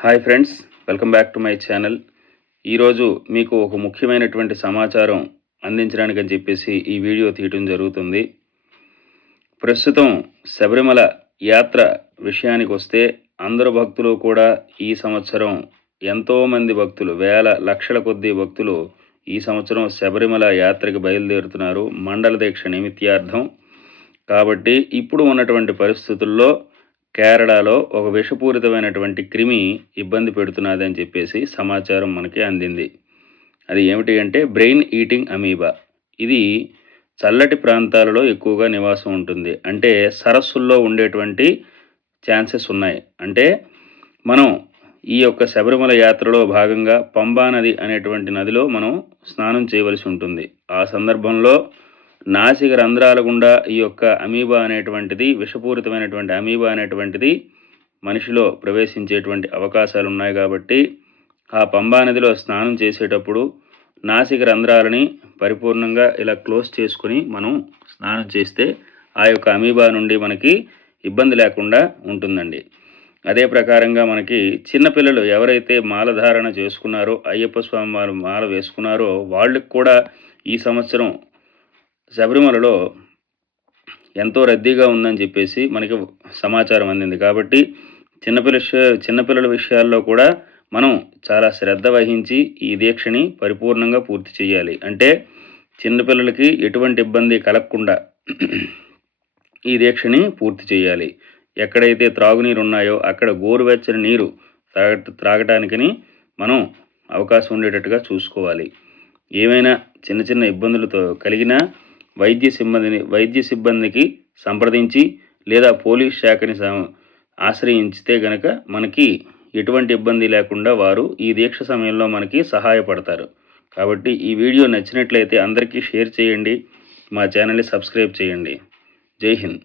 Hi friends welcome back to my channel. ఈరోజు మీకు ఒక ముఖ్యమైనటువంటి సమాచారం అందించడానికి అని చెప్పేసి ఈ వీడియో తీయటం జరుగుతుంది. ప్రస్తుతం శబరిమల యాత్ర విషయానికి వస్తే అందరు భక్తులు కూడా ఈ సంవత్సరం ఎంతోమంది భక్తులు వేల లక్షల కొద్ది భక్తులు ఈ సంవత్సరం శబరిమల యాత్రకు బయలుదేరుతున్నారు. మండల దీక్ష నిమిత్యార్థం కాబట్టి ఇప్పుడు ఉన్నటువంటి పరిస్థితుల్లో కేరళలో ఒక విషపూరితమైనటువంటి క్రిమి ఇబ్బంది పెడుతున్నది అని చెప్పేసి సమాచారం మనకి అందింది. అది ఏమిటి అంటే బ్రెయిన్ ఈటింగ్ అమీబా. ఇది చల్లటి ప్రాంతాలలో ఎక్కువగా నివాసం ఉంటుంది. అంటే సరస్సుల్లో ఉండేటువంటి ఛాన్సెస్ ఉన్నాయి. అంటే మనం ఈ యొక్క శబరిమల యాత్రలో భాగంగా పంబా నది అనేటువంటి నదిలో మనం స్నానం చేయవలసి ఉంటుంది. ఆ సందర్భంలో నాసిక రంధ్రాల గుండా ఈ యొక్క అమీబా అనేటువంటిది విషపూరితమైనటువంటి అమీబా అనేటువంటిది మనిషిలో ప్రవేశించేటువంటి అవకాశాలు ఉన్నాయి కాబట్టి ఆ పంబా నదిలో స్నానం చేసేటప్పుడు నాసిక రంధ్రాలని పరిపూర్ణంగా ఇలా క్లోజ్ చేసుకుని మనం స్నానం చేస్తే ఆ యొక్క అమీబా నుండి మనకి ఇబ్బంది లేకుండా ఉంటుందండి. అదే ప్రకారంగా మనకి చిన్నపిల్లలు ఎవరైతే మాలధారణ చేసుకున్నారో అయ్యప్ప స్వామి వారు మాల వేసుకున్నారో వాళ్ళకి కూడా ఈ సంవత్సరం శబరిమలలో ఎంతో రద్దీగా ఉందని చెప్పేసి మనకి సమాచారం అందింది. కాబట్టి చిన్నపిల్ల చిన్నపిల్లల విషయాల్లో కూడా మనం చాలా శ్రద్ధ వహించి ఈ దీక్షని పరిపూర్ణంగా పూర్తి చేయాలి. అంటే చిన్నపిల్లలకి ఎటువంటి ఇబ్బంది కలగకుండా ఈ దీక్షని పూర్తి చేయాలి. ఎక్కడైతే త్రాగునీరు ఉన్నాయో అక్కడ గోరువెచ్చని నీరు త్రాగ త్రాగటానికని మనం అవకాశం ఉండేటట్టుగా చూసుకోవాలి. ఏమైనా చిన్న చిన్న ఇబ్బందులతో కలిగినా వైద్య సిబ్బందిని వైద్య సిబ్బందికి సంప్రదించి లేదా పోలీస్ శాఖని ఆశ్రయించితే గనక మనకి ఎటువంటి ఇబ్బంది లేకుండా వారు ఈ దీక్ష సమయంలో మనకి సహాయపడతారు. కాబట్టి ఈ వీడియో నచ్చినట్లయితే అందరికీ షేర్ చేయండి మా ఛానల్ని సబ్స్క్రైబ్ చేయండి. జై హింద్.